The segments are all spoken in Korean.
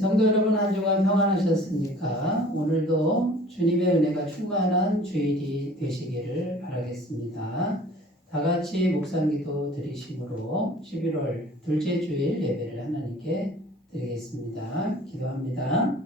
성도 여러분, 한 주간 평안하셨습니까? 오늘도 주님의 은혜가 충만한 주일이 되시기를 바라겠습니다. 다 같이 묵상기도 드리심으로 11월 둘째 주일 예배를 하나님께 드리겠습니다. 기도합니다.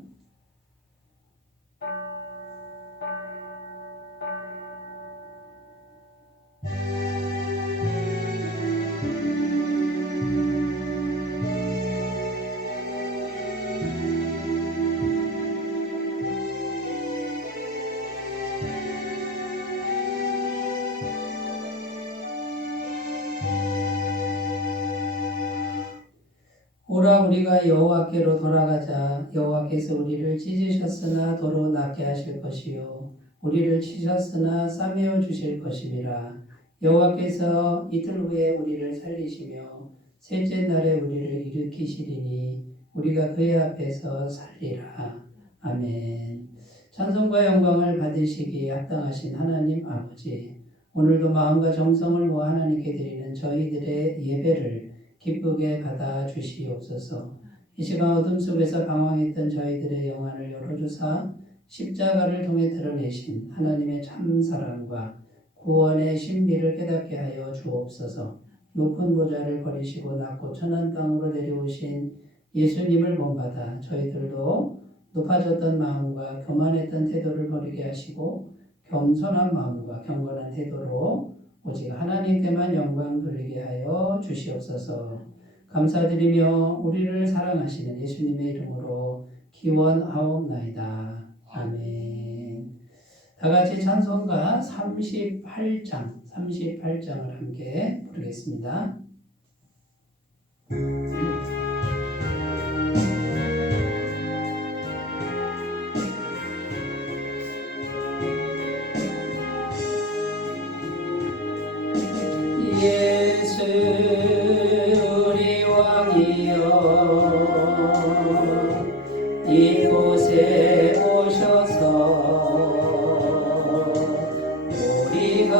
오라 우리가 여호와께로 돌아가자. 여호와께서 우리를 찢으셨으나 도로 낫게 하실 것이요 우리를 치셨으나 싸매어 주실 것임이라. 여호와께서 이틀 후에 우리를 살리시며 셋째 날에 우리를 일으키시리니 우리가 그의 앞에서 살리라. 아멘. 찬송과 영광을 받으시기에 합당하신 하나님 아버지, 오늘도 마음과 정성을 모아 하나님께 드리는 저희들의 예배를 기쁘게 받아 주시옵소서. 이 시간 어둠 속에서 방황했던 저희들의 영안을 열어주사 십자가를 통해 드러내신 하나님의 참 사랑과 구원의 신비를 깨닫게 하여 주옵소서. 높은 보좌를 버리시고 낮고 천한 땅으로 내려오신 예수님을 본받아 저희들도 높아졌던 마음과 교만했던 태도를 버리게 하시고 겸손한 마음과 경건한 태도로 오직 하나님께만 영광 돌리게 하여 주시옵소서. 감사드리며 우리를 사랑하시는 예수님의 이름으로 기원하옵나이다. 아멘. 다 같이 찬송가 38장을 함께 부르겠습니다. 예수 우리 왕이여 이곳에 오셔서 우리가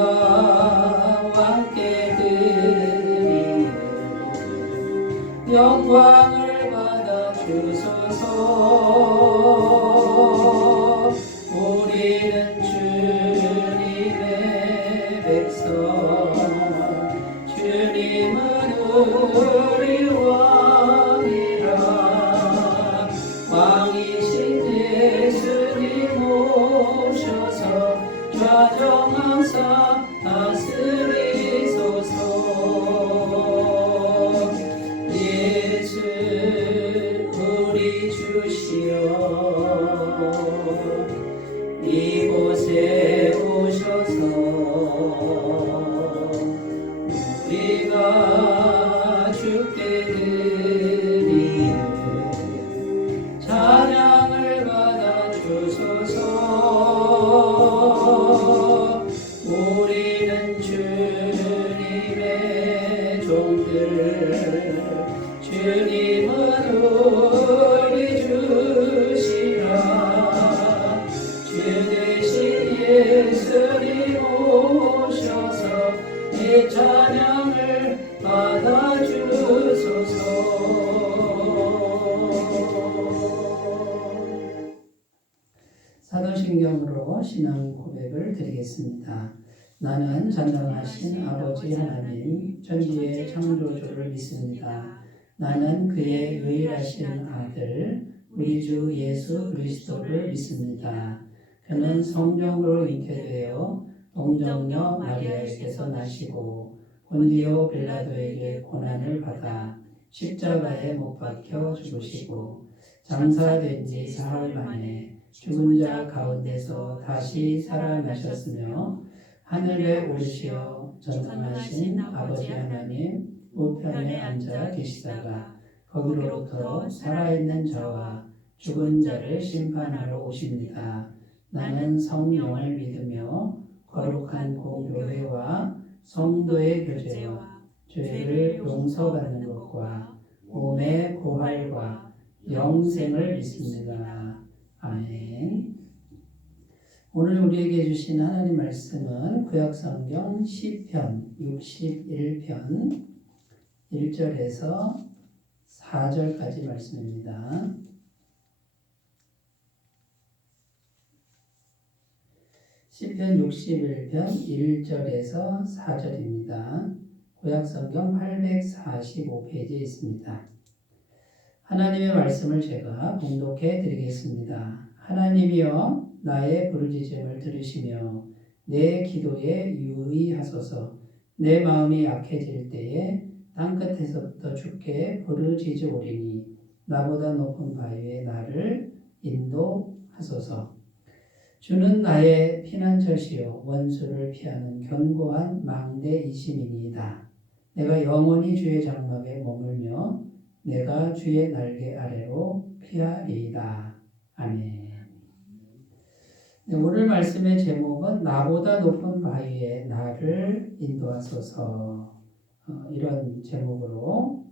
왕께 드리는 영광을 받아 주소서. 우리는 주님의 백성, 주님은 우리 왕이라. 왕이신 예수님 오셔서 좌정 항상 다스리소서. 예수 우리 주시여 이곳에 오셔서 우리가 주께 드리는 찬양을 받아 주소서. 우리는 주님의 종들, 주님은 우리 주시라. 주 대신 예수님 오셔서 이 찬양을 받아주소서. 사도신경으로 신앙 고백을 드리겠습니다. 나는 전능하신 아버지 하나님 천지의 창조주를 믿습니다. 나는 그의 유일하신 아들 우리 주 예수 그리스도를 믿습니다. 그는 성령으로 잉태되어 동정녀 마리아에게서 나시고 본디오 빌라도에게 고난을 받아 십자가에 못 박혀 죽으시고 장사된 지 사흘 만에 죽은 자 가운데서 다시 살아나셨으며 하늘에 오르시어 전능하신 아버지 하나님 우편에 앉아 계시다가 거기로부터 살아있는 자와 죽은 자를 심판하러 오십니다. 나는 성령을 믿으며 거룩한 공교회와 성도의 교제와 죄를 용서받는 것과 몸의 부활과 영생을 믿습니다. 아멘. 오늘 우리에게 주신 하나님 말씀은 구약성경 시편 61편 1절에서 4절까지 말씀입니다. 시편 61편 1절에서 4절입니다. 구약성경 845페이지에 있습니다. 하나님의 말씀을 제가 봉독해 드리겠습니다. 하나님이여 나의 부르짖음을 들으시며 내 기도에 유의하소서. 내 마음이 약해질 때에 땅끝에서부터 주께 부르짖으오리니 나보다 높은 바위에 나를 인도하소서. 주는 나의 피난처시요 원수를 피하는 견고한 망대이심이니이다. 내가 영원히 주의 장막에 머물며 내가 주의 날개 아래로 피하리이다. 아멘. 네, 오늘 말씀의 제목은 나보다 높은 바위에 나를 인도하소서, 이런 제목으로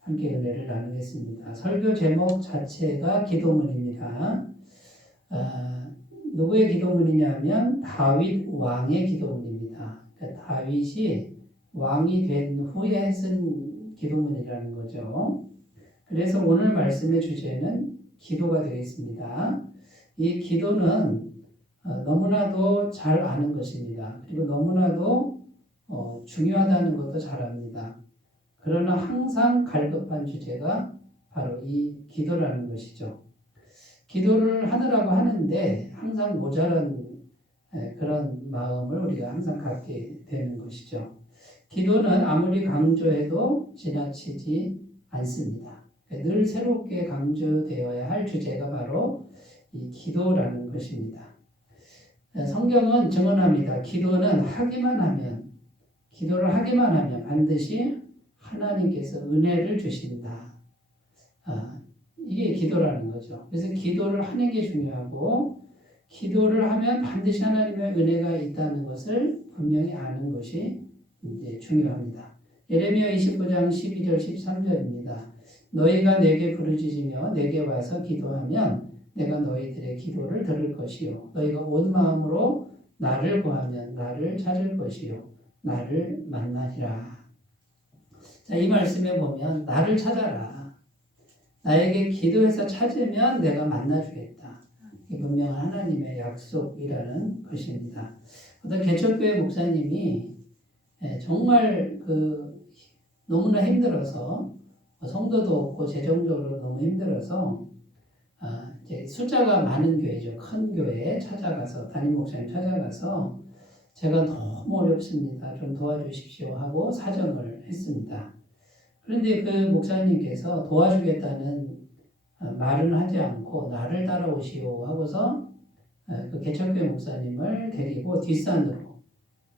함께 은혜를 나누겠습니다. 설교 제목 자체가 기도문입니다. 누구의 기도문이냐면 다윗 왕의 기도문입니다. 그러니까 다윗이 왕이 된 후에 쓴 기도문이라는 거죠. 그래서 오늘 말씀의 주제는 기도가 되겠습니다. 이 기도는 너무나도 잘 아는 것입니다. 그리고 너무나도 중요하다는 것도 잘 압니다. 그러나 항상 갈급한 주제가 바로 이 기도라는 것이죠. 기도를 하느라고 하는데 항상 모자란 그런 마음을 우리가 항상 갖게 되는 것이죠. 기도는 아무리 강조해도 지나치지 않습니다. 늘 새롭게 강조되어야 할 주제가 바로 이 기도라는 것입니다. 성경은 증언합니다. 기도를 하기만 하면 반드시 하나님께서 은혜를 주신다. 이게 기도라는 거죠. 그래서 기도를 하는 게 중요하고, 기도를 하면 반드시 하나님의 은혜가 있다는 것을 분명히 아는 것이 이제 중요합니다. 예레미야 29장 12절 13절입니다. 너희가 내게 부르짖으며 내게 와서 기도하면 내가 너희들의 기도를 들을 것이요 너희가 온 마음으로 나를 구하면 나를 찾을 것이요 나를 만나리라. 자, 이 말씀에 보면 나를 찾아라. 나에게 기도해서 찾으면 내가 만나주겠다. 이게 분명한 하나님의 약속이라는 것입니다. 어떤 개척교회 목사님이 정말 너무나 힘들어서, 성도도 없고 재정적으로 너무 힘들어서 이제 숫자가 많은 교회죠. 큰 교회에 찾아가서, 담임 목사님 찾아가서 제가 너무 어렵습니다. 좀 도와주십시오 하고 사정을 했습니다. 그런데 그 목사님께서 도와주겠다는 말은 하지 않고 나를 따라오시오 하고서 그 개척교회 목사님을 데리고 뒷산으로,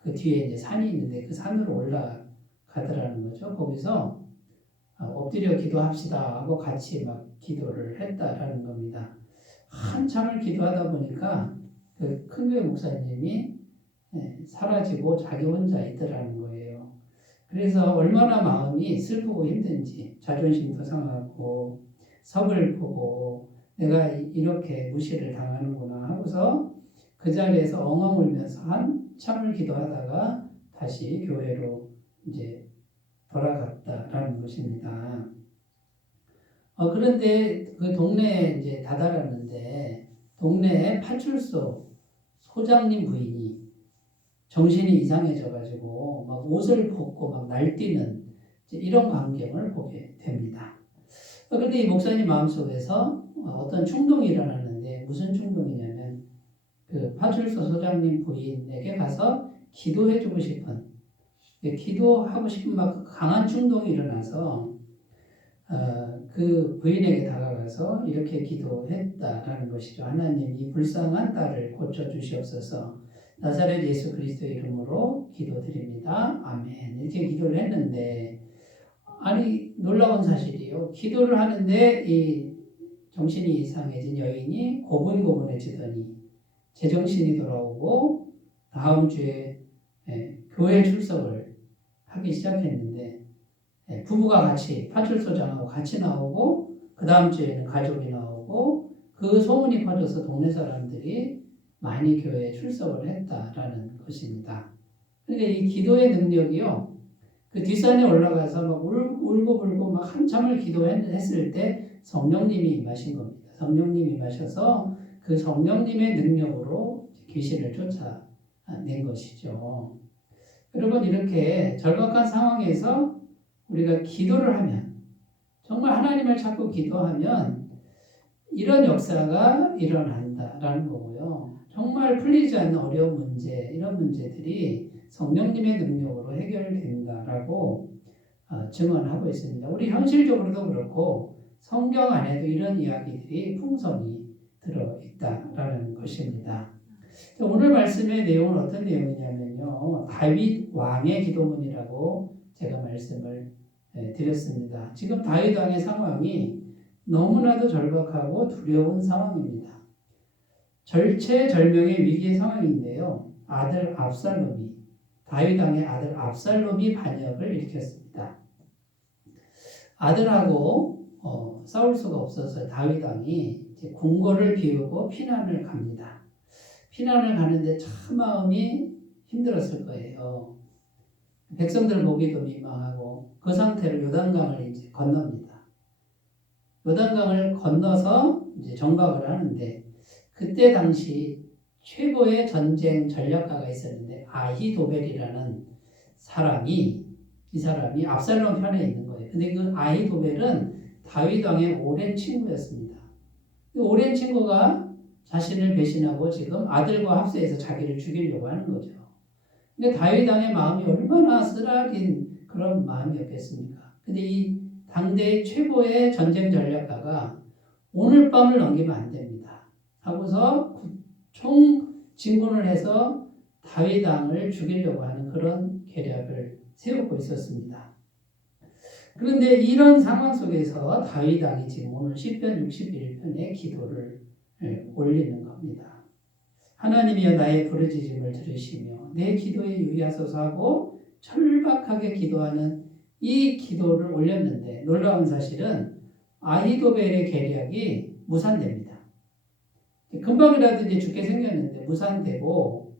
그 뒤에 이제 산이 있는데 그 산으로 올라가더라는 거죠. 거기서 엎드려 기도합시다 하고 같이 막 기도를 했다라는 겁니다. 한참을 기도하다 보니까 그 큰 교회 목사님이 사라지고 자기 혼자 있더라는 거예요. 그래서 얼마나 마음이 슬프고 힘든지, 자존심도 상하고 서글프고 내가 이렇게 무시를 당하는구나 하고서 그 자리에서 엉엉 울면서 한참을 기도하다가 다시 교회로 이제 돌아갔다라는 것입니다. 그런데 그 동네에 이제 다다랐는데, 동네에 파출소 소장님 부인이 정신이 이상해져가지고 막 옷을 벗고 막 날뛰는 이런 광경을 보게 됩니다. 그런데 이 목사님 마음속에서 어떤 충동이 일어나는데, 무슨 충동이냐면 그 파출소 소장님 부인에게 가서 기도해주고 싶은, 기도하고 싶은 막 강한 충동이 일어나서 그 부인에게 다가가서 이렇게 기도했다라는 것이죠. 하나님, 이 불쌍한 딸을 고쳐주시옵소서. 나사렛 예수 그리스도의 이름으로 기도드립니다. 아멘. 이렇게 기도를 했는데, 아니 놀라운 사실이요. 기도를 하는데 이 정신이 이상해진 여인이 고분고분해지더니 제정신이 돌아오고 다음 주에 교회 출석을 하기 시작했는데, 부부가 같이 파출소장하고 같이 나오고 그 다음 주에는 가족이 나오고 그 소문이 퍼져서 동네 사람들이 많이 교회에 출석을 했다라는 것입니다. 그러니까 이 기도의 능력이요, 그 뒷산에 올라가서 막 울고 불고 막 한참을 기도했을 때 성령님이 임하신 겁니다. 성령님이 임하셔서 그 성령님의 능력으로 귀신을 낸 것이죠. 여러분 이렇게 절박한 상황에서 우리가 기도를 하면 정말 하나님을 찾고 기도하면 이런 역사가 일어난다라는 거고요. 정말 풀리지 않는 어려운 문제 이런 문제들이 성령님의 능력으로 해결된다라고 증언하고 있습니다. 우리 현실적으로도 그렇고 성경 안에도 이런 이야기들이 풍성히 들어있다라는 것입니다. 오늘 말씀의 내용은 어떤 내용이냐면요. 다윗 왕의 기도문이라고 제가 말씀을 드렸습니다. 지금 다윗 왕의 상황이 너무나도 절박하고 두려운 상황입니다. 절체절명의 위기의 상황인데요. 다윗 왕의 아들 압살롬이 반역을 일으켰습니다. 아들하고 싸울 수가 없어서 다윗 왕이 궁궐을 비우고 피난을 갑니다. 피난을 가는데 참 마음이 힘들었을 거예요. 백성들 보기도 민망하고 그 상태로 요단강을 이제 건넙니다. 요단강을 건너서 이제 정박을 하는데 그때 당시 최고의 전쟁 전략가가 있었는데 아히도벨이라는 이 사람이 압살롬 편에 있는 거예요. 근데 그 아히도벨은 다윗 왕의 오랜 친구였습니다. 그 오랜 친구가 자신을 배신하고 지금 아들과 합세해서 자기를 죽이려고 하는 거죠. 근데 다윗 왕의 마음이 얼마나 쓰라린 그런 마음이었겠습니까? 근데 이 당대의 최고의 전쟁 전략가가 오늘 밤을 넘기면 안 됩니다. 하고서 총 진군을 해서 다윗 왕을 죽이려고 하는 그런 계략을 세우고 있었습니다. 그런데 이런 상황 속에서 다윗 왕이 지금 오늘 시편 61편의 기도를 올리는 겁니다. 하나님이여 나의 부르짖음을 들으시며 내 기도에 유의하소서 하고 철박하게 기도하는 이 기도를 올렸는데 놀라운 사실은 아히도벨의 계략이 무산됩니다. 금방이라도 이제 죽게 생겼는데 무산되고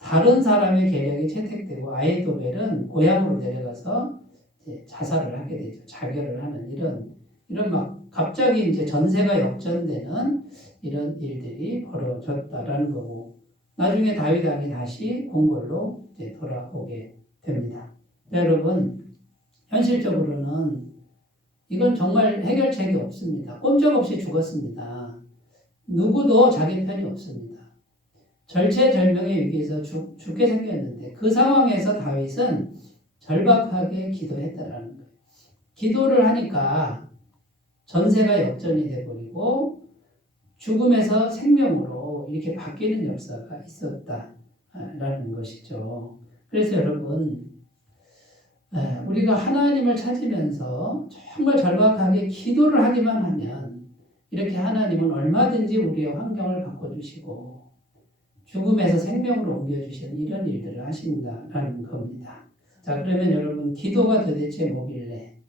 다른 사람의 계략이 채택되고 아히도벨은 고향으로 내려가서 이제 자살을 하게 되죠. 자결을 하는 이런 막 갑자기 이제 전세가 역전되는 이런 일들이 벌어졌다라는 거고 나중에 다윗 왕이 다시 궁궐로 이제 돌아오게 됩니다. 여러분 현실적으로는 이건 정말 해결책이 없습니다. 꼼짝없이 죽었습니다. 누구도 자기 편이 없습니다. 절체절명의 위기에서 죽게 생겼는데 그 상황에서 다윗은 절박하게 기도했다라는 거예요. 기도를 하니까 전세가 역전이 돼버리고 죽음에서 생명으로 이렇게 바뀌는 역사가 있었다라는 것이죠. 그래서 여러분 우리가 하나님을 찾으면서 정말 절박하게 기도를 하기만 하면 이렇게 하나님은 얼마든지 우리의 환경을 바꿔주시고 죽음에서 생명으로 옮겨주시는 이런 일들을 하신다라는 겁니다. 자, 그러면 여러분 기도가 도대체 뭐길래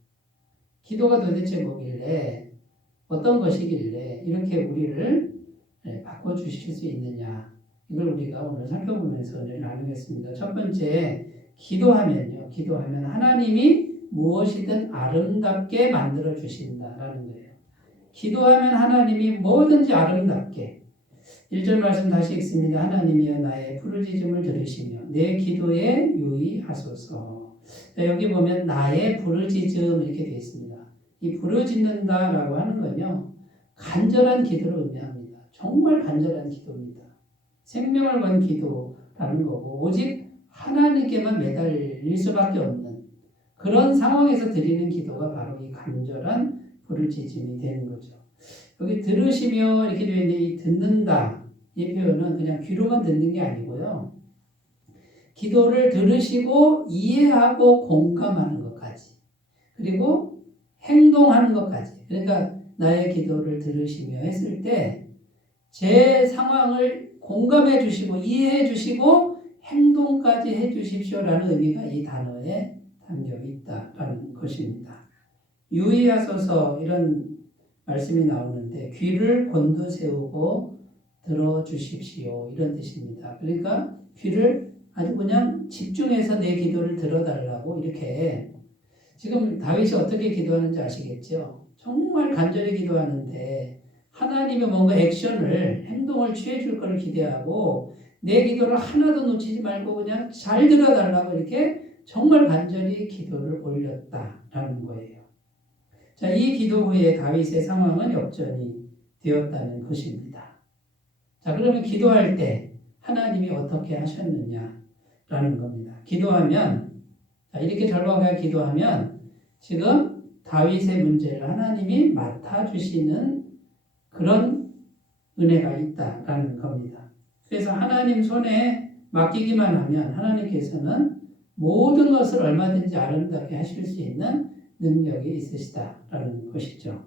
어떤 것이길래 이렇게 우리를 바꿔주실 수 있느냐 이걸 우리가 오늘 살펴보면서 나누겠습니다. 첫 번째 기도하면 하나님이 무엇이든 아름답게 만들어 주신다라는 거예요. 기도하면 하나님이 뭐든지 아름답게 1절 말씀 다시 읽습니다. 하나님이여 나의 부르짖음을 들으시며 내 기도에 유의하소서. 여기 보면 나의 부르짖음 이렇게 되어 있습니다. 이 부르짖는다라고 하는 건요. 간절한 기도를 의미합니다. 정말 간절한 기도입니다. 생명을 건 기도라는 거고 오직 하나님께만 매달릴 수밖에 없는 그런 상황에서 드리는 기도가 바로 이 간절한 부르짖음이 되는 거죠. 여기 들으시며 이렇게 되어 있는데 이 듣는다 이 표현은 그냥 귀로만 듣는 게 아니고요. 기도를 들으시고 이해하고 공감하는 것까지 그리고 행동하는 것까지 그러니까 나의 기도를 들으시며 했을 때 제 상황을 공감해 주시고 이해해 주시고 행동까지 해 주십시오라는 의미가 이 단어에 담겨 있다라는 것입니다. 유의하소서 이런 말씀이 나오는데 귀를 곤두세우고 들어주십시오 이런 뜻입니다. 그러니까 귀를 아주 그냥 집중해서 내 기도를 들어달라고 이렇게 지금 다윗이 어떻게 기도하는지 아시겠죠? 정말 간절히 기도하는데 하나님이 뭔가 행동을 취해 줄 것을 기대하고 내 기도를 하나도 놓치지 말고 그냥 잘 들어달라고 이렇게 정말 간절히 기도를 올렸다라는 거예요. 자, 이 기도 후에 다윗의 상황은 역전이 되었다는 것입니다. 자, 그러면 기도할 때 하나님이 어떻게 하셨느냐라는 겁니다. 기도하면, 자, 이렇게 절박하게 기도하면 지금 다윗의 문제를 하나님이 맡아주시는 그런 은혜가 있다라는 겁니다. 그래서 하나님 손에 맡기기만 하면 하나님께서는 모든 것을 얼마든지 아름답게 하실 수 있는 능력이 있으시다라는 것이죠.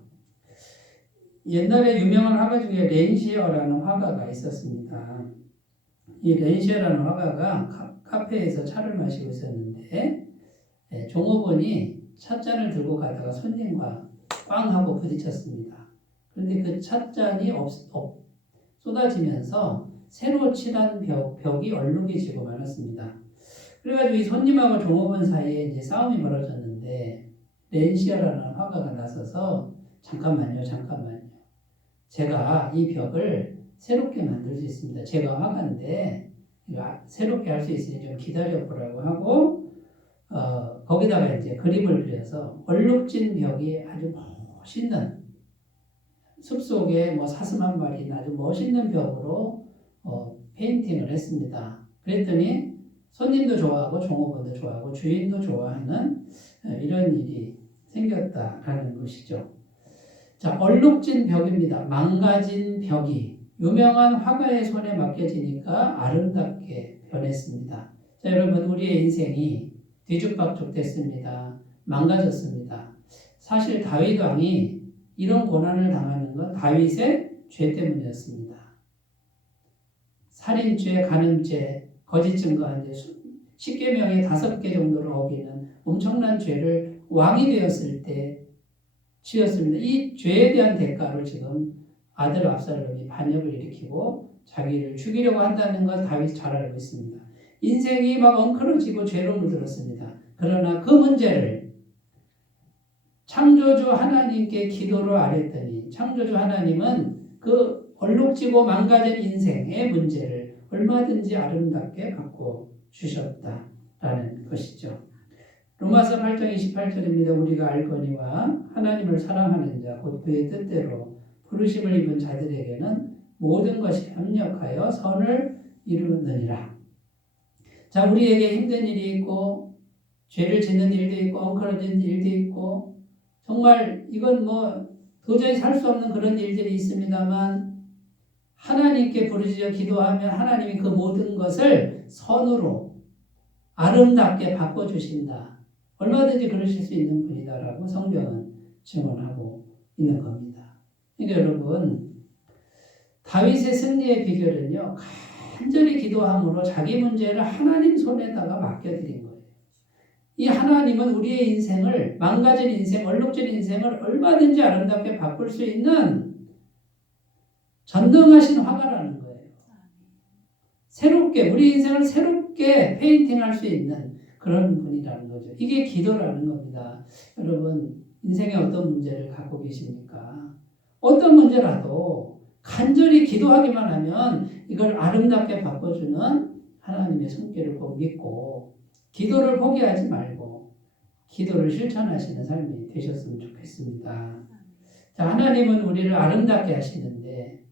옛날에 유명한 화가 중에 렌시어라는 화가가 있었습니다. 이 렌시어라는 화가가 카페에서 차를 마시고 있었는데 종업원이 찻잔을 들고 가다가 손님과 꽝 하고 부딪혔습니다. 그런데 그 찻잔이 쏟아지면서 새로 칠한 벽이 얼룩해지고 말았습니다. 그래가지고 이 손님하고 종업원 사이에 이제 싸움이 벌어졌는데 렌시아라는 화가가 나서서 잠깐만요. 제가 이 벽을 새롭게 만들 수 있습니다. 제가 화가인데 새롭게 할 수 있으니 좀 기다려보라고 하고 거기다가 이제 그림을 그려서 얼룩진 벽이 아주 멋있는 숲속에 사슴 한 마리 아주 멋있는 벽으로 페인팅을 했습니다. 그랬더니 손님도 좋아하고 종업원도 좋아하고 주인도 좋아하는 이런 일이 생겼다라는 것이죠. 자, 얼룩진 벽입니다. 망가진 벽이 유명한 화가의 손에 맡겨지니까 아름답게 변했습니다. 자, 여러분, 우리의 인생이 뒤죽박죽 됐습니다. 망가졌습니다. 사실 다윗 왕이 이런 고난을 당하는 건 다윗의 죄 때문이었습니다. 살인죄, 간음죄, 거짓 증거한 죄, 10계명의 5개 정도를 어기는 엄청난 죄를 왕이 되었을 때 지었습니다. 이 죄에 대한 대가를 지금 아들 압살롬이 반역을 일으키고 자기를 죽이려고 한다는 걸 다윗이 잘 알고 있습니다. 인생이 막 엉클어지고 죄로 물들었습니다. 그러나 그 문제를 창조주 하나님께 기도를 아뢰더니 창조주 하나님은 그 얼룩지고 망가진 인생의 문제를 얼마든지 아름답게 바꿔주셨다라는 것이죠. 로마서 8장 28절입니다. 우리가 알거니와 하나님을 사랑하는 자 곧 그의 뜻대로 부르심을 입은 자들에게는 모든 것이 합력하여 선을 이루느니라. 자, 우리에게 힘든 일이 있고 죄를 짓는 일도 있고 엉클어진 일도 있고 정말 이건 도저히 살 수 없는 그런 일들이 있습니다만 하나님께 부르짖어 기도하면 하나님이 그 모든 것을 선으로 아름답게 바꿔주신다. 얼마든지 그러실 수 있는 분이다라고 성경은 증언하고 있는 겁니다. 그러니까 여러분, 다윗의 승리의 비결은요, 간절히 기도함으로 자기 문제를 하나님 손에다가 맡겨드린 거예요. 이 하나님은 우리의 인생을, 망가진 인생, 얼룩진 인생을 얼마든지 아름답게 바꿀 수 있는 전능하신 화가라는 거예요. 새롭게, 우리 인생을 새롭게 페인팅할 수 있는 그런 분이라는 거죠. 이게 기도라는 겁니다. 여러분, 인생에 어떤 문제를 갖고 계십니까? 어떤 문제라도 간절히 기도하기만 하면 이걸 아름답게 바꿔주는 하나님의 손길을 꼭 믿고 기도를 포기하지 말고 기도를 실천하시는 삶이 되셨으면 좋겠습니다. 자, 하나님은 우리를 아름답게 하시는데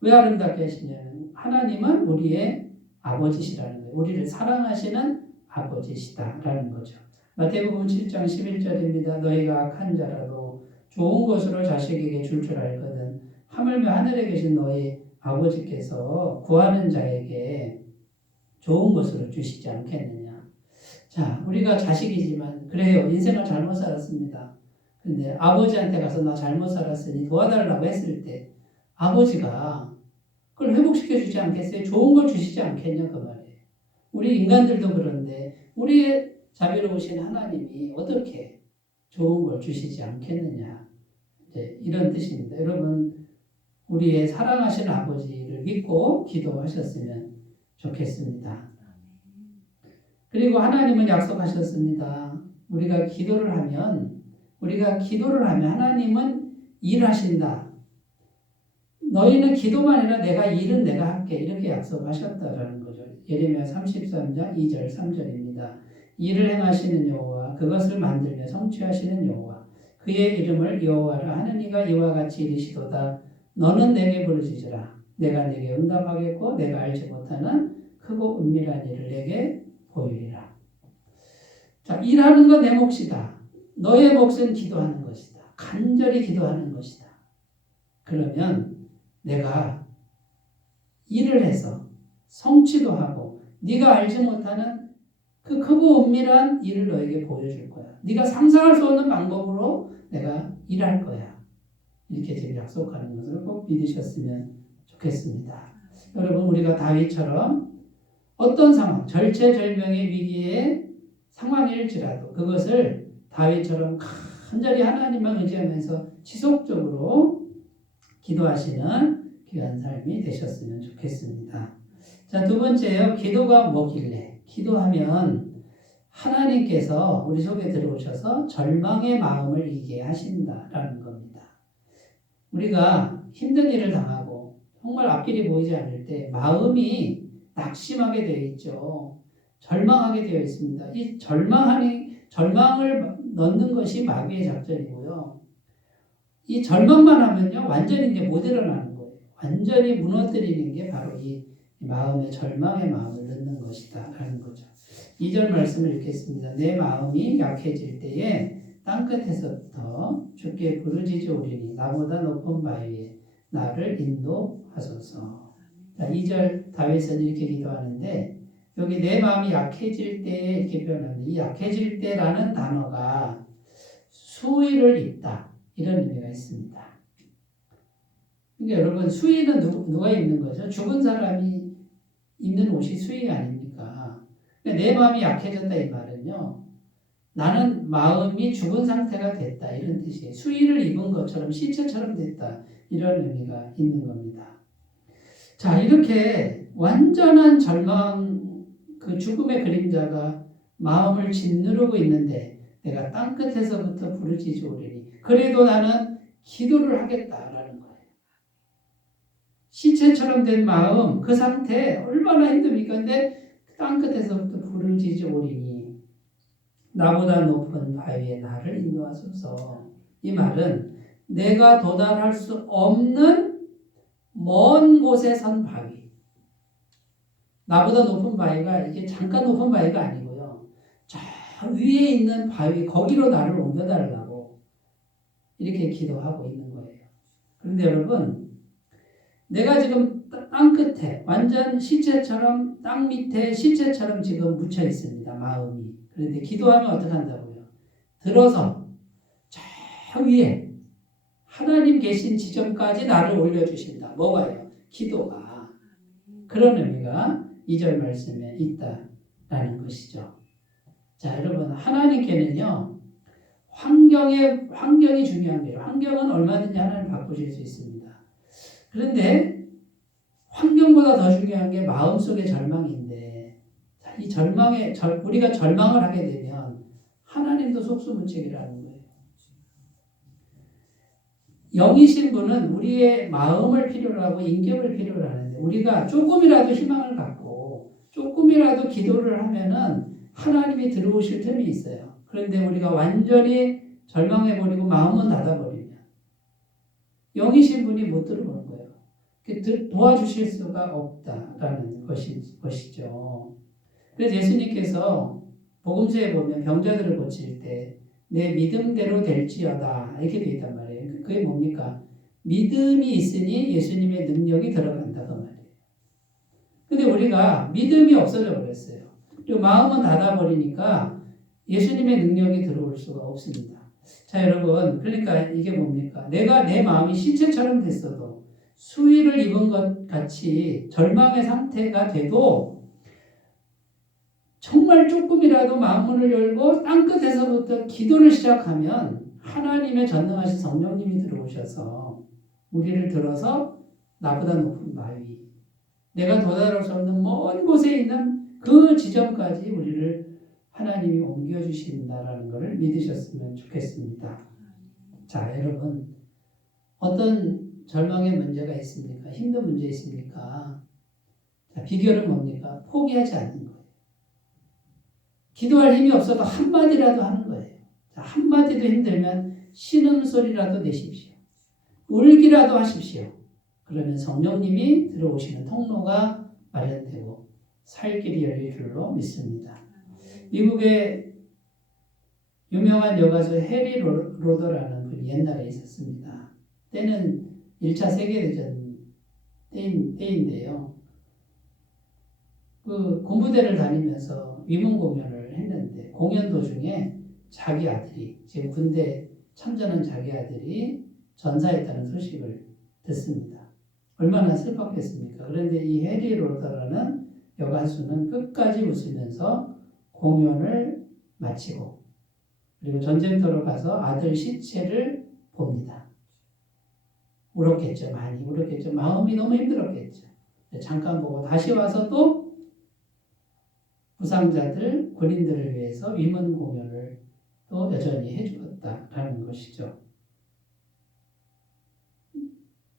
왜 아름답게 하시냐면 하나님은 우리의 아버지시라는 거예요. 우리를 사랑하시는 아버지시다라는 거죠. 마태복음 7장 11절입니다. 너희가 악한 자라도 좋은 것으로 자식에게 줄 알거든 하물며 하늘에 계신 너희 아버지께서 구하는 자에게 좋은 것으로 주시지 않겠느냐. 자, 우리가 자식이지만 그래요. 인생을 잘못 살았습니다. 근데 아버지한테 가서 나 잘못 살았으니 도와달라고 했을 때 아버지가 그걸 회복시켜 주지 않겠어요? 좋은 걸 주시지 않겠냐 그 말이에요. 우리 인간들도 그런데 우리의 자비로우신 하나님이 어떻게 좋은 걸 주시지 않겠느냐. 이런 뜻입니다. 여러분, 우리의 사랑하시는 아버지를 믿고 기도하셨으면 좋겠습니다. 그리고 하나님은 약속하셨습니다. 우리가 기도를 하면 하나님은 일하신다. 너희는 기도만 해라 내가 일은 내가 할게 이렇게 약속하셨다라는 거죠. 예레미야 33장 2절 3절입니다. 일을 행하시는 여호와 그것을 만들며 성취하시는 여호와 그의 이름을 여호와라 하는 이가 이와 같이 이르시도다. 너는 내게 부르짖으라. 내가 내게 응답하겠고 내가 알지 못하는 크고 은밀한 일을 내게 보이리라. 자, 일하는 건 내 몫이다. 너의 몫은 기도하는 것이다. 간절히 기도하는 것이다. 그러면 내가 일을 해서 성취도 하고 네가 알지 못하는 그 크고 은밀한 일을 너에게 보여줄 거야. 네가 상상할 수 없는 방법으로 내가 일할 거야. 이렇게 지금 약속하는 것을 꼭 믿으셨으면 좋겠습니다. 여러분 우리가 다윗처럼 어떤 상황, 절체절명의 위기의 상황일지라도 그것을 다윗처럼 간절히 하나님만 의지하면서 지속적으로 기도하시는 귀한 삶이 되셨으면 좋겠습니다. 자, 두 번째요. 기도가 뭐길래? 기도하면 하나님께서 우리 속에 들어오셔서 절망의 마음을 이기게 하신다라는 겁니다. 우리가 힘든 일을 당하고 정말 앞길이 보이지 않을 때 마음이 낙심하게 되어 있죠. 절망하게 되어 있습니다. 이 절망을 넣는 것이 마귀의 작전이고요. 이 절망만 하면요, 완전히 이제 못 일어나는 거예요. 완전히 무너뜨리는 게 바로 이 마음의 절망의 마음을 넣는 것이다 라는 거죠. 2절 말씀을 읽겠습니다. 내 마음이 약해질 때에 땅끝에서부터 주께 부르짖으오리니 나보다 높은 바위에 나를 인도하소서. 자, 2절 다윗은 이렇게 기도하는데 여기 내 마음이 약해질 때에 이렇게 표현합니다. 이 약해질 때라는 단어가 수위를 잇다 이런 의미가 있습니다. 그러니까 여러분 수위는 누가 입는 거죠? 죽은 사람이 입는 옷이 수위 아닙니까? 그러니까 내 마음이 약해졌다 이 말은요. 나는 마음이 죽은 상태가 됐다 이런 뜻이에요. 수위를 입은 것처럼 시체처럼 됐다 이런 의미가 있는 겁니다. 자, 이렇게 완전한 절망, 그 죽음의 그림자가 마음을 짓누르고 있는데 내가 땅끝에서부터 부르짖으오리니 그래도 나는 기도를 하겠다라는 거예요. 시체처럼 된 마음, 그 상태 얼마나 힘듭니까? 근데 땅끝에서부터 부르짖으오리니 나보다 높은 바위에 나를 인도하소서. 이 말은 내가 도달할 수 없는 먼 곳에 선 바위. 나보다 높은 바위가 이게 잠깐 높은 바위가 아니고요. 저 위에 있는 바위 거기로 나를 옮겨달라고 이렇게 기도하고 있는 거예요. 그런데 여러분 내가 지금 땅 끝에 완전 시체처럼 땅 밑에 시체처럼 지금 묻혀 있습니다. 마음이. 그런데 기도하면 어떻게 한다고요? 들어서 저 위에 하나님 계신 지점까지 나를 올려주신다. 뭐가요? 기도가. 그런 의미가 2절 말씀에 있다라는 것이죠. 자, 여러분 하나님께는요. 환경이 중요한 거예요. 환경은 얼마든지 하나님 바꾸실 수 있습니다. 그런데 환경보다 더 중요한 게 마음속의 절망인데 이 우리가 절망을 하게 되면 하나님도 속수무책이라는 거예요. 영이신 분은 우리의 마음을 필요로 하고 인격을 필요로 하는데 우리가 조금이라도 희망을 갖고 조금이라도 기도를 하면은 하나님이 들어오실 틈이 있어요. 그런데 우리가 완전히 절망해버리고 마음은 닫아버리면 영이신 분이 못 들어오는 거예요. 도와주실 수가 없다라는 것이죠. 그래서 예수님께서 복음서에 보면 병자들을 고칠 때 내 믿음대로 될지어다 이렇게 되어 있단 말이에요. 그게 뭡니까? 믿음이 있으니 예수님의 능력이 들어간다 그 말이에요. 근데 우리가 믿음이 없어져 버렸어요. 그리고 마음은 닫아버리니까 예수님의 능력이 들어올 수가 없습니다. 자, 여러분 그러니까 이게 뭡니까? 내가 내 마음이 시체처럼 됐어도 수위를 입은 것 같이 절망의 상태가 돼도 정말 조금이라도 마음문을 열고 땅끝에서부터 기도를 시작하면 하나님의 전능하신 성령님이 들어오셔서 우리를 들어서 나보다 높은 바위, 내가 도달할 수 없는 먼 곳에 있는 그 지점까지 우리를 하나님이 옮겨주신다라는 것을 믿으셨으면 좋겠습니다. 자, 여러분 어떤 절망에 문제가 있습니까? 힘든 문제 있습니까? 자, 비결은 뭡니까? 포기하지 않는 거예요. 기도할 힘이 없어도 한마디라도 하는 거예요. 자, 한마디도 힘들면 신음소리라도 내십시오. 울기라도 하십시오. 그러면 성령님이 들어오시는 통로가 마련되고 살 길이 열릴 줄로 믿습니다. 미국의 유명한 여가수 해리 로더라는 분이 옛날에 있었습니다. 때는 1차 세계대전 때인데요. 그 군부대를 다니면서 위문 공연을 했는데 공연 도중에 자기 아들이 지금 군대 참전한 자기 아들이 전사했다는 소식을 듣습니다. 얼마나 슬펐겠습니까? 그런데 이 해리 로더라는 여가수는 끝까지 웃으면서 공연을 마치고 그리고 전쟁터로 가서 아들 시체를 봅니다. 울었겠죠. 많이 울었겠죠. 마음이 너무 힘들었겠죠. 잠깐 보고 다시 와서 또 부상자들, 군인들을 위해서 위문 공연을 또 여전히 해주었다라는 것이죠.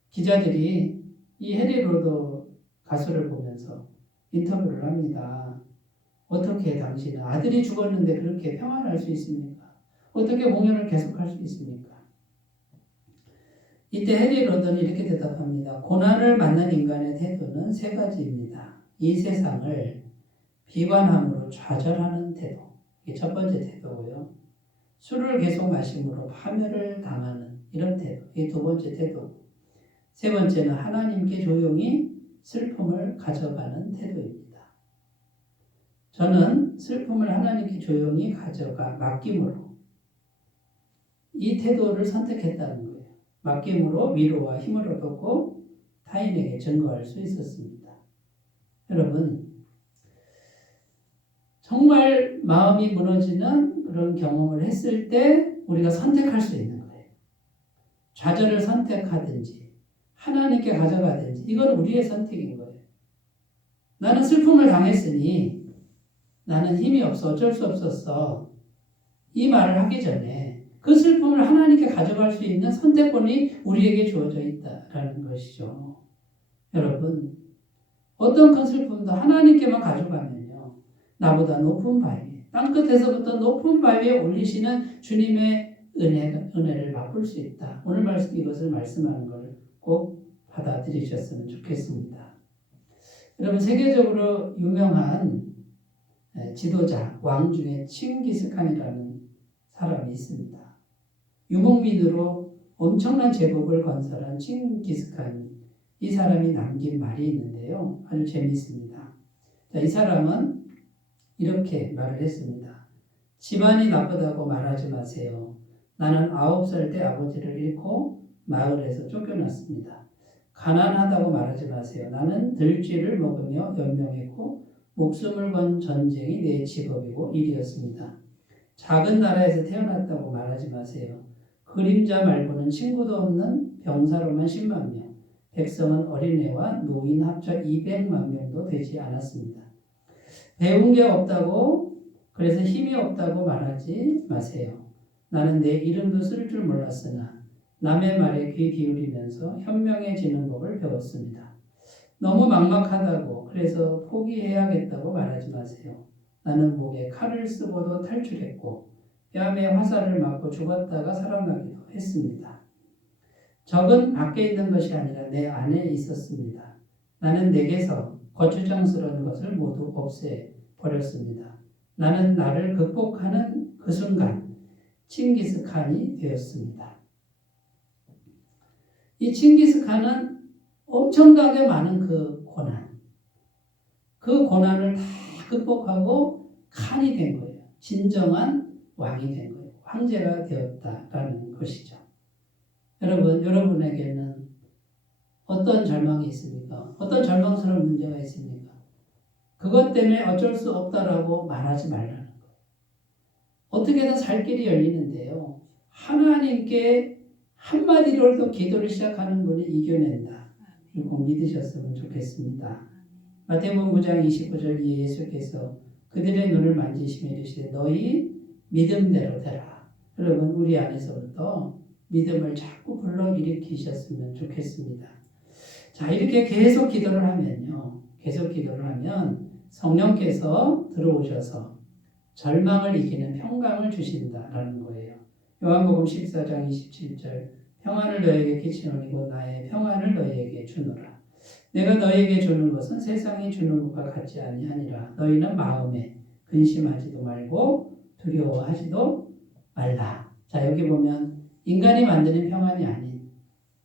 기자들이 이 해리 로더 가수를 보면서 인터뷰를 합니다. 어떻게 당신은 아들이 죽었는데 그렇게 평안할 수 있습니까? 어떻게 공연을 계속할 수 있습니까? 이때 해리 로더는 이렇게 대답합니다. 고난을 만난 인간의 태도는 세 가지입니다. 이 세상을 비관함으로 좌절하는 태도. 이게 첫 번째 태도고요. 술을 계속 마심으로 파멸을 당하는 이런 태도. 이게 두 번째 태도. 세 번째는 하나님께 조용히 슬픔을 가져가는 태도입니다. 저는 슬픔을 하나님께 조용히 가져가 맡김으로 이 태도를 선택했다는 거예요. 맡김으로 위로와 힘을 얻었고 타인에게 증거할 수 있었습니다. 여러분, 정말 마음이 무너지는 그런 경험을 했을 때 우리가 선택할 수 있는 거예요. 좌절을 선택하든지 하나님께 가져가든지 이건 우리의 선택인 거예요. 나는 슬픔을 당했으니 나는 힘이 없어 어쩔 수 없었어. 이 말을 하기 전에 그 슬픔을 하나님께 가져갈 수 있는 선택권이 우리에게 주어져 있다라는 것이죠. 여러분, 어떤 큰 슬픔도 하나님께만 가져가면요. 나보다 높은 바위, 땅끝에서부터 높은 바위에 올리시는 주님의 은혜를 맛볼 수 있다. 오늘 말씀 이것을 말씀하는 걸 꼭 받아들이셨으면 좋겠습니다. 여러분, 세계적으로 유명한 지도자, 왕 중에 칭기스칸이라는 사람이 있습니다. 유목민으로 엄청난 제국을 건설한 칭기스칸, 이 사람이 남긴 말이 있는데요. 아주 재미있습니다. 자, 이 사람은 이렇게 말을 했습니다. 집안이 나쁘다고 말하지 마세요. 나는 9살 때 아버지를 잃고 마을에서 쫓겨났습니다. 가난하다고 말하지 마세요. 나는 들쥐를 먹으며 연명했고 목숨을 건 전쟁이 내 직업이고 일이었습니다. 작은 나라에서 태어났다고 말하지 마세요. 그림자 말고는 친구도 없는 병사로만 10만 명, 백성은 어린애와 노인 합쳐 200만 명도 되지 않았습니다. 배운 게 없다고, 그래서 힘이 없다고 말하지 마세요. 나는 내 이름도 쓸 줄 몰랐으나 남의 말에 귀 기울이면서 현명해지는 법을 배웠습니다. 너무 막막하다고, 그래서 포기해야겠다고 말하지 마세요. 나는 목에 칼을 쓰고도 탈출했고 뺨에 화살을 맞고 죽었다가 살아나기도 했습니다. 적은 밖에 있는 것이 아니라 내 안에 있었습니다. 나는 내게서 거추장스러운 것을 모두 없애버렸습니다. 나는 나를 극복하는 그 순간 칭기스칸이 되었습니다. 이 칭기스칸은 엄청나게 많은 그 고난을 다 극복하고 칸이 된 거예요. 진정한 왕이 된 거예요. 황제가 되었다라는 것이죠. 여러분에게는 어떤 절망이 있습니까? 어떤 절망스러운 문제가 있습니까? 그것 때문에 어쩔 수 없다라고 말하지 말라는 거예요. 어떻게든 살 길이 열리는데요. 하나님께 한마디로도 기도를 시작하는 분이 이겨낸다. 이거 믿으셨으면 좋겠습니다. 마태복음 9장 29절 예수께서 그들의 눈을 만지시며 이르시되 너희 믿음대로 되라. 여러분, 우리 안에서부터 믿음을 자꾸 불러일으키셨으면 좋겠습니다. 자, 이렇게 계속 기도를 하면요. 계속 기도를 하면 성령께서 들어오셔서 절망을 이기는 평강을 주신다라는 거예요. 요한복음 14장 27절 평안을 너에게 끼치노니 곧 나의 평안을 너에게 주노라. 내가 너에게 주는 것은 세상이 주는 것과 같지 아니하니라. 너희는 마음에 근심하지도 말고 두려워하지도 말라. 자, 여기 보면 인간이 만드는 평안이 아닌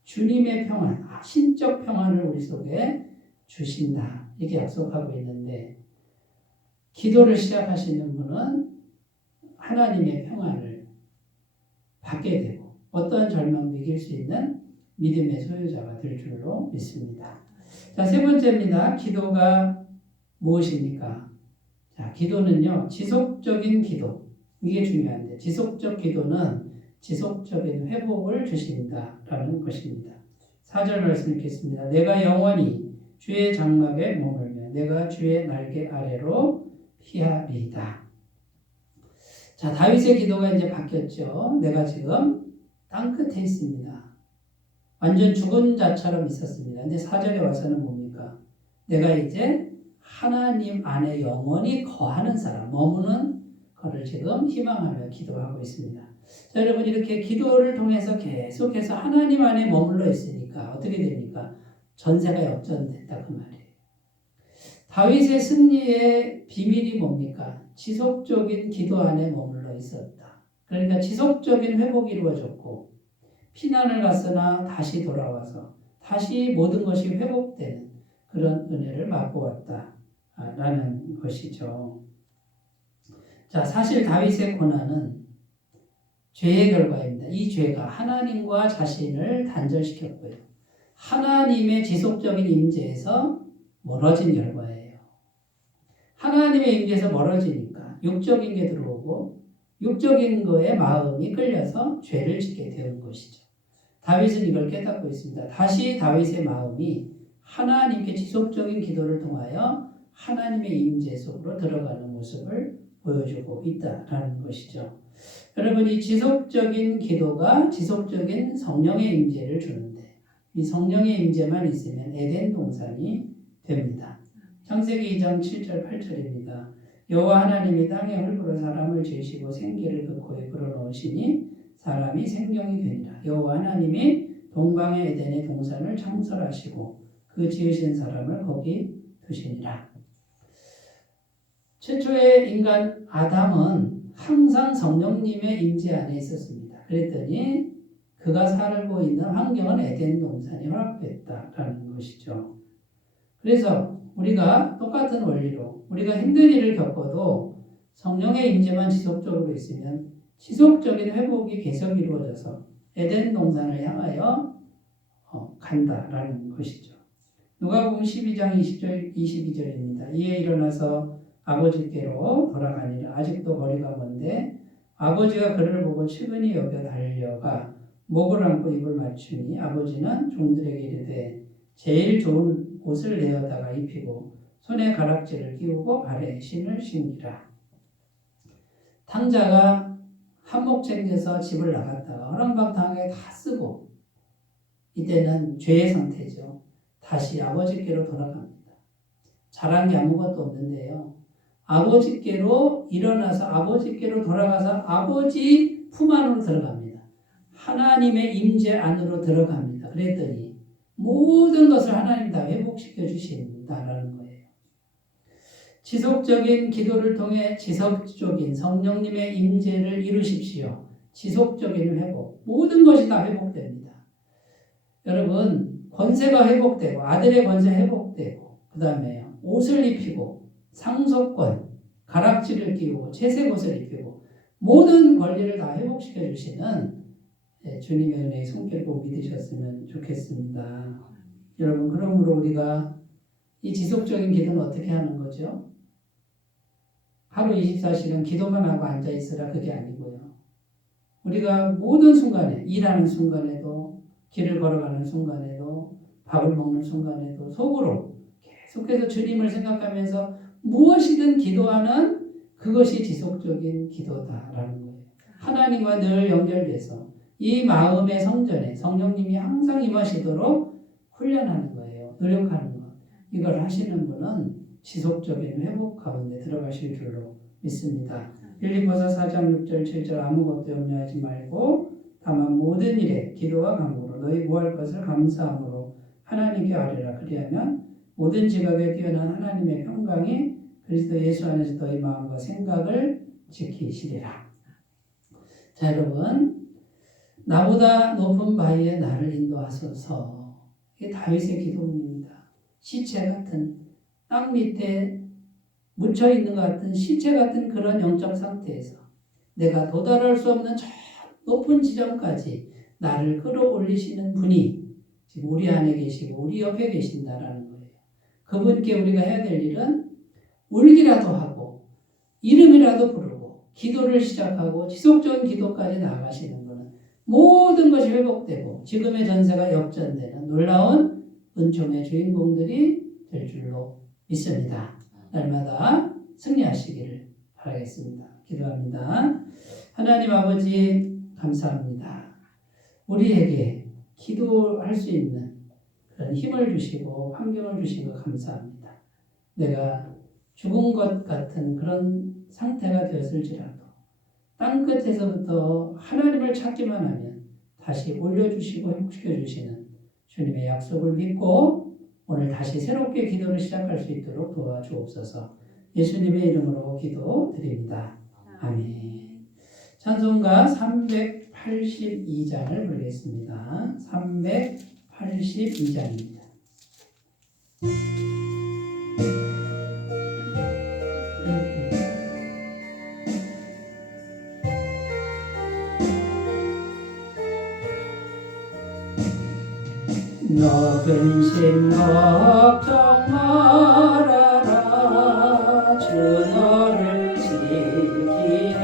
주님의 평안, 신적 평안을 우리 속에 주신다. 이렇게 약속하고 있는데 기도를 시작하시는 분은 하나님의 평안을 받게 되고 어떠한 절망도 이길 수 있는 믿음의 소유자가 될 줄로 믿습니다. 자, 세 번째입니다. 기도가 무엇입니까? 자, 기도는요, 지속적인 기도. 이게 중요한데, 지속적 기도는 지속적인 회복을 주신다라는 것입니다. 4절 말씀 읽겠습니다. 내가 영원히 주의 장막에 머물며 내가 주의 날개 아래로 피하리이다. 자, 다윗의 기도가 이제 바뀌었죠. 내가 지금 땅 끝에 있습니다. 완전 죽은 자처럼 있었습니다. 근데 4절에 와서는 뭡니까? 내가 이제 하나님 안에 영원히 거하는 사람, 머무는 것을 지금 희망하며 기도하고 있습니다. 자, 여러분 이렇게 기도를 통해서 계속해서 하나님 안에 머물러 있으니까 어떻게 됩니까? 전세가 역전됐다 그 말이에요. 다윗의 승리의 비밀이 뭡니까? 지속적인 기도 안에 머물러 있었다. 그러니까 지속적인 회복이 이루어졌고 피난을 갔으나 다시 돌아와서 다시 모든 것이 회복되는 그런 은혜를 맛보았다라는 것이죠. 자, 사실 다윗의 고난은 죄의 결과입니다. 이 죄가 하나님과 자신을 단절시켰고요. 하나님의 지속적인 임재에서 멀어진 결과예요. 하나님의 임재에서 멀어지니까 육적인 게 들어오고 육적인 거에 마음이 끌려서 죄를 짓게 되는 것이죠. 다윗은 이걸 깨닫고 있습니다. 다시 다윗의 마음이 하나님께 지속적인 기도를 통하여 하나님의 임재 속으로 들어가는 모습을 보여주고 있다라는 것이죠. 여러분 이 지속적인 기도가 지속적인 성령의 임재를 주는데 이 성령의 임재만 있으면 에덴 동산이 됩니다. 창세기 2장 7절 8절입니다. 여호와 하나님이 땅의 흙으로 사람을 지으시고 생기를 그 코에 불어넣으시니 사람이 생명이 되니라. 여호와 하나님이 동방의 에덴의 동산을 창설하시고 그 지으신 사람을 거기 두시니라. 최초의 인간 아담은 항상 성령님의 임재 안에 있었습니다. 그랬더니 그가 살고 있는 환경은 에덴 동산이 허락됐다라는 것이죠. 그래서 우리가 똑같은 원리로 우리가 힘든 일을 겪어도 성령의 임재만 지속적으로 있으면 지속적인 회복이 계속 이루어져서 에덴 동산을 향하여 간다라는 것이죠. 누가복음 12장 22절입니다. 이에 일어나서 아버지께로 돌아가니라. 아직도 거리가 먼데 아버지가 그를 보고 측은히 여겨 달려가 목을 안고 입을 맞추니 아버지는 종들에게 이르되 제일 좋은 옷을 내어다가 입히고 손에 가락지를 끼우고 발에 신을 신기라. 탕자가 한몫 챙겨서 집을 나갔다가 허랑방탕하게 다 쓰고 이때는 죄의 상태죠. 다시 아버지께로 돌아갑니다. 잘한 게 아무것도 없는데요. 아버지께로 일어나서 아버지께로 돌아가서 아버지 품 안으로 들어갑니다. 하나님의 임재 안으로 들어갑니다. 그랬더니 모든 것을 하나님 다 회복시켜 주신다라는 거예요. 지속적인 기도를 통해 지속적인 성령님의 임재를 이루십시오. 지속적인 회복. 모든 것이 다 회복됩니다. 여러분 권세가 회복되고 아들의 권세 회복되고 그 다음에 옷을 입히고 상속권, 가락지를 끼우고 채색 옷을 입히고 모든 권리를 다 회복시켜 주시는 주님의 은혜의 손길 꼭 믿으셨으면 좋겠습니다. 여러분 그러므로 우리가 이 지속적인 기도는 어떻게 하는 거죠? 하루 24시간 기도만 하고 앉아있으라 그게 아니고요. 우리가 모든 순간에 일하는 순간에도 길을 걸어가는 순간에도 밥을 먹는 순간에도 속으로 계속해서 주님을 생각하면서 무엇이든 기도하는 그것이 지속적인 기도다라는 거예요. 하나님과 늘 연결돼서 이 마음의 성전에 성령님이 항상 임하시도록 훈련하는 거예요. 노력하는 것. 이걸 하시는 분은 지속적인 회복 가운데 들어가실 줄로 믿습니다. 빌립보서 4장 6절 7절 아무것도 염려하지 말고 다만 모든 일에 기도와 간구로 너희 구할 것을 감사함으로 하나님께 아뢰라. 그리하면 모든 지각에 뛰어난 하나님의 평강이 그리스도 예수 안에서 너희 마음과 생각을 지키시리라. 자, 여러분, 나보다 높은 바위에 나를 인도하소서. 이게 다윗의 기도문입니다. 시체 같은 땅 밑에 묻혀 있는 것 같은 시체 같은 그런 영적 상태에서 내가 도달할 수 없는 저 높은 지점까지 나를 끌어올리시는 분이 지금 우리 안에 계시고 우리 옆에 계신다라는 거예요. 그분께 우리가 해야 될 일은 울기라도 하고 이름이라도 부르고 기도를 시작하고 지속적인 기도까지 나아가시는 분은 모든 것이 회복되고 지금의 전세가 역전되는 놀라운 은총의 주인공들이 될 줄로 믿습니다. 날마다 승리하시기를 바라겠습니다. 기도합니다. 하나님 아버지 감사합니다. 우리에게 기도할 수 있는 그런 힘을 주시고 환경을 주신 것 감사합니다. 내가 죽은 것 같은 그런 상태가 되었을지라도 땅 끝에서부터 하나님을 찾기만 하면 다시 올려주시고 회복시켜주시는 주님의 약속을 믿고 오늘 다시 새롭게 기도를 시작할 수 있도록 도와주옵소서. 예수님의 이름으로 기도드립니다. 아멘. 찬송가 382장을 부르겠습니다. 382장입니다. 너 근심 걱정 말아라. 주 너를 지키리.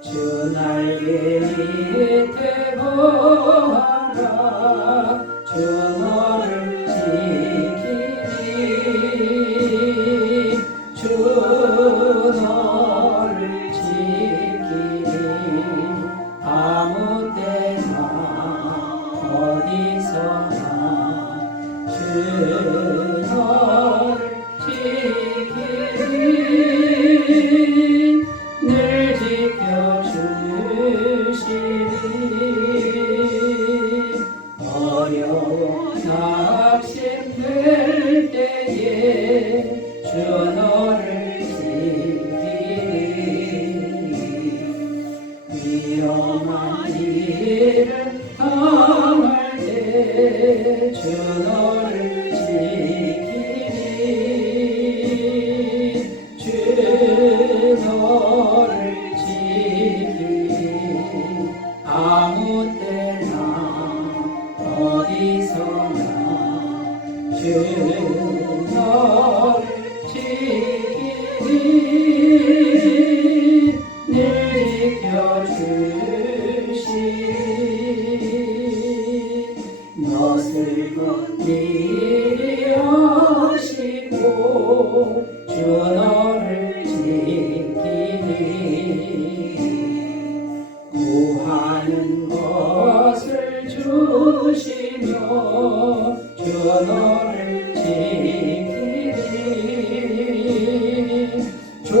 주 날개 밑에 거하라. 주 너를 지키리. 주 너를 지키리. 아무 때나 어디서나 주 너를 지키리. 늘 지켜주시리. 어려운 낙심될 때에 주 너를 지키리. 위험한 일을 당할 때 주 너를 지키리. 주 너를 지키리. 아무 때나 어디서나 주 너를 지키리. 늘 지켜주시리. 너 슬픈 일이 하시고 주 너를 지키리. 구하는 것을 주시며 주 너를 지키리. 주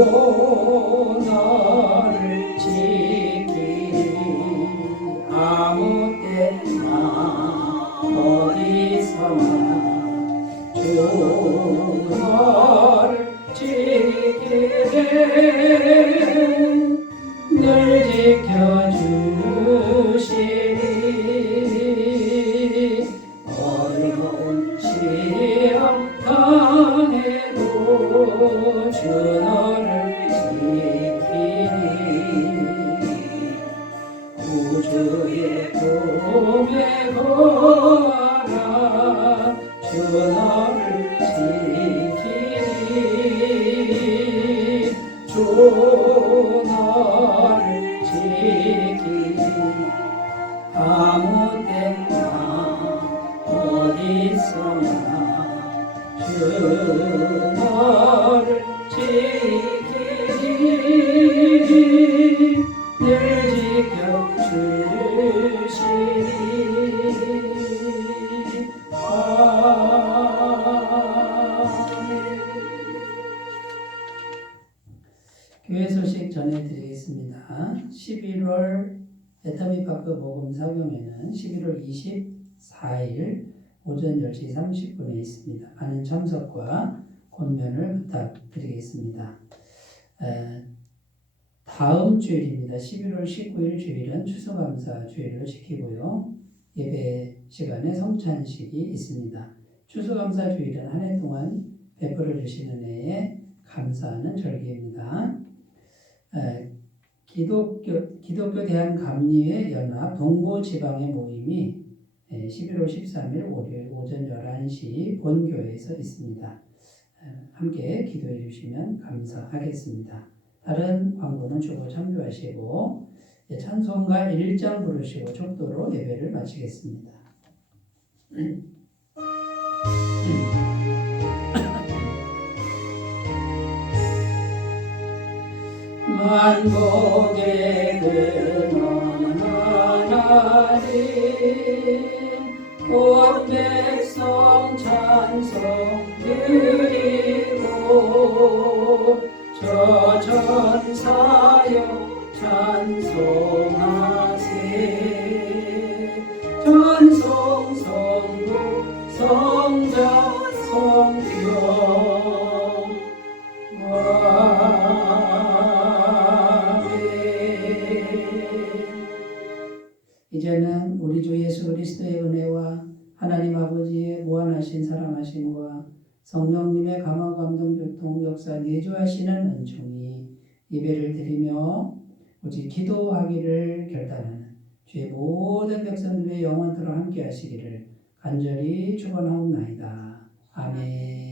너를 지키리. 아무 때나 어디서나 주 너를 지키리. 늘 지켜주시리. 어려운 시간 드리겠습니다. 11월 애터미파크 복음 사경회는 11월 24일 오전 10시 30분에 있습니다. 많은 참석과 권면을 부탁드리겠습니다. 다음 주일입니다. 11월 19일 주일은 추수감사 주일로 지키고요. 예배 시간에 성찬식이 있습니다. 추수감사 주일은 한 해 동안 베풀어 주신 은혜에 감사하는 절기입니다. 기독교 대한감리회 연합 동부지방의 모임이 11월 13일 월요일 오전 11시 본교회에서 있습니다. 함께 기도해 주시면 감사하겠습니다. 다른 광고는 주고 참조하시고 찬송가 1장 부르시고 촉도로 예배를 마치겠습니다. 만복의 근원 하나님 온 백성 찬송 드리고 저 전사여 찬송하세 전송 성부 성자 성령 이제는 우리 주 예수 그리스도의 은혜와 하나님 아버지의 무한하신 사랑하심과 성령님의 감화 감동 교통 역사 내주하시는 은총이 예배를 드리며 오직 기도하기를 결단하는 주의 모든 백성들의 영원토록 함께 하시기를 간절히 축원하옵나이다. 아멘.